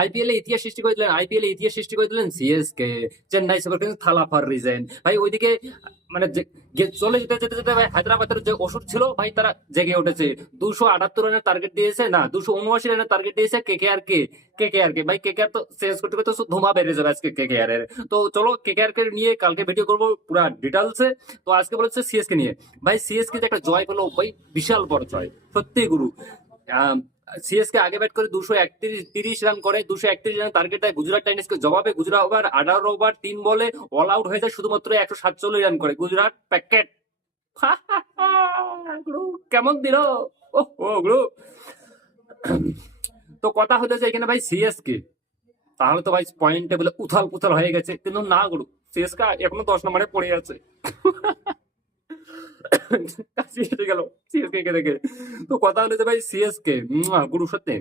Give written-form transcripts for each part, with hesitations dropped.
IPL এ ইতিহাস সৃষ্টি করে দিলেন, আইপিএল এ ইতিহাস সৃষ্টি করে দিলেন সিএসকে, চেন্নাই সুপার কিংস থালা ফর রিজেন ভাই। ওইদিকে মানে চলে যেতে যেতে যেতে ভাই হায়দ্রাবাদের যে ওষুধ ছিল ভাই তারা জেগে উঠেছে। 278 রানের টার্গেট দিয়েছে, না 279 রানের টার্গেট দিয়েছে কে কে আর কে ভাই। কে কে আর তো শেষ করতে করতে ধুমা বেড়ে যাবে আজকে কে কে আর এর। তো চলো কে কে আর কে নিয়ে কালকে ভিডিও করবো পুরো ডিটেলসে। তো আজকে বলেছে সিএসকে নিয়ে। ভাই সিএসকে যে একটা জয় পেলো ভাই, বিশাল বড় জয় সত্যি গুরু। সিএসকে আগে ব্যাট করে 231 রান করে, 231 রান টার্গেট দেয় গুজরাট টাইটান্সকে। জবাবে গুজরাট ওভার 18 ওভার 3 বলে অল আউট হয়ে যায়, শুধুমাত্র 147 রান করে গুজরাট প্যাকেট। কেমন দিল ও গুরু। তো কথা হতে যায় এখানে ভাই সিএসকে, তাহলে তো ভাই পয়েন্ট টেবিলে উথাল পুথাল হয়ে গেছে, কিন্তু না গুরু, সিএসকে এখনো 10 নম্বরে পড়ে আছে। কাশি এসে গেল সিএসকে কে দেখে। তো কথা হলো যে ভাই সিএসকে গুরু সত্যি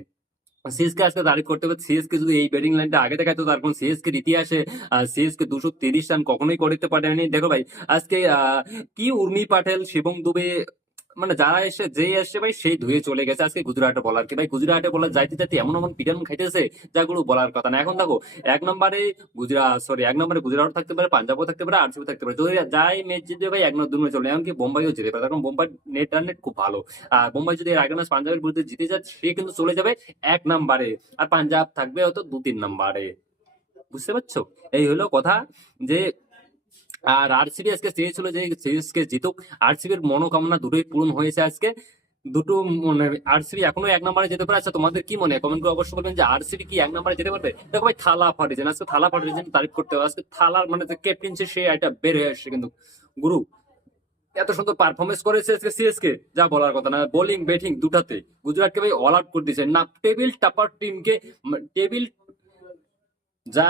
সিএসকে আজকে তারিখ করতে হবে। সিএসকে যদি এই ব্যাটিং লাইনটা আগে দেখাতো, তার কোন সিএসকে ইতিহাসে সিএসকে 230 রান কখনোই করতে পারেনি। দেখো ভাই আজকে কি উর্মি পাটেল, শিবম দুবে, মানে যারা এসে যে এসে ভাই সেই ধুয়ে চলে গেছে আজকে গুজরাটে বলার কি ভাই। গুজরাটে বলার যাইতে যাইতে এমন এমন পিটান খাইতেছে যাগুলো বলার কথা না। এখন দেখো এক নম্বরে গুজরাট থাকতে পারে, পাঞ্জাবও থাকতে পারে, আরসিবি থাকতে পারে। যদি যাই ম্যাচ জিতে ভাই 1-2 চলে, এমনকি বোম্বাইও যেতে পারে, কারণ বোম্বাই নেট খুব ভালো। আর বোম্বাই যদি এর আগের ম্যাচ পাঞ্জাবের বিরুদ্ধে জিতে যায়, সে কিন্তু চলে যাবে 1 নম্বরে, আর পাঞ্জাব থাকবে হয়তো 2-3 নম্বরে। বুঝতে পারছো? এই হলো কথা। যে আর আরসিবি আজকে চেয়েছিল যে সিরিজকে জিতুক, আরসিবির মনোকামনা দুটোই পূরণ হয়েছে আজকে। দুটো মানে আরসিবি এখনো 1 নম্বরে যেতে পারে। আচ্ছা তোমাদের কি মনে হয় কমেন্ট করে অবশ্যই বলবেন যে আরসিবি কি 1 নম্বরে যেতে পারবে। দেখো ভাই থালা ফাটিয়েছেন আজকে, থালা ফাটিয়েছেন তারিফ করতে হবে। আজকে থালার মানে যে ক্যাপ্টেন্সি সে এটা বের হয়ে আসছে কিন্তু গুরু। এত সুন্দর পারফরমেন্স করেছে আজকে সিএসকে, যা বলার কথা না। বোলিং ব্যাটিং দুটাতে গুজরাটকে ভাই অল আউট করে দিয়েছে না। টেবিল টপার টিমকে, টেবিল যা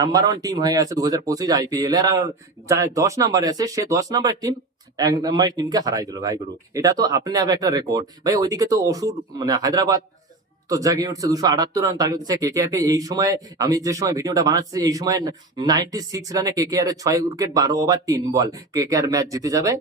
নাম্বার 1 টিম হয়ে আছে 2025 আইপিএল এর, আর যা 10 নম্বরে আছে সে 10 নম্বর টিম 1 নম্বর টিমকে হারাই দিল ভাই গুরু। এটা তো আপনি একটা রেকর্ড ভাই। ওইদিকে তো অসুর মানে হায়দ্রাবাদ তো জাগিয়ে উঠছে, 278 রান টার্গেট দিচ্ছে কে কে আর কে। এই সময় আমি যে সময় ভিডিওটা বানাচ্ছি এই সময় 96 রানে কে কে আর 6 উইকেট 12 ওভার 3 বল কে কে আর ম্যাচ জিতে যাবে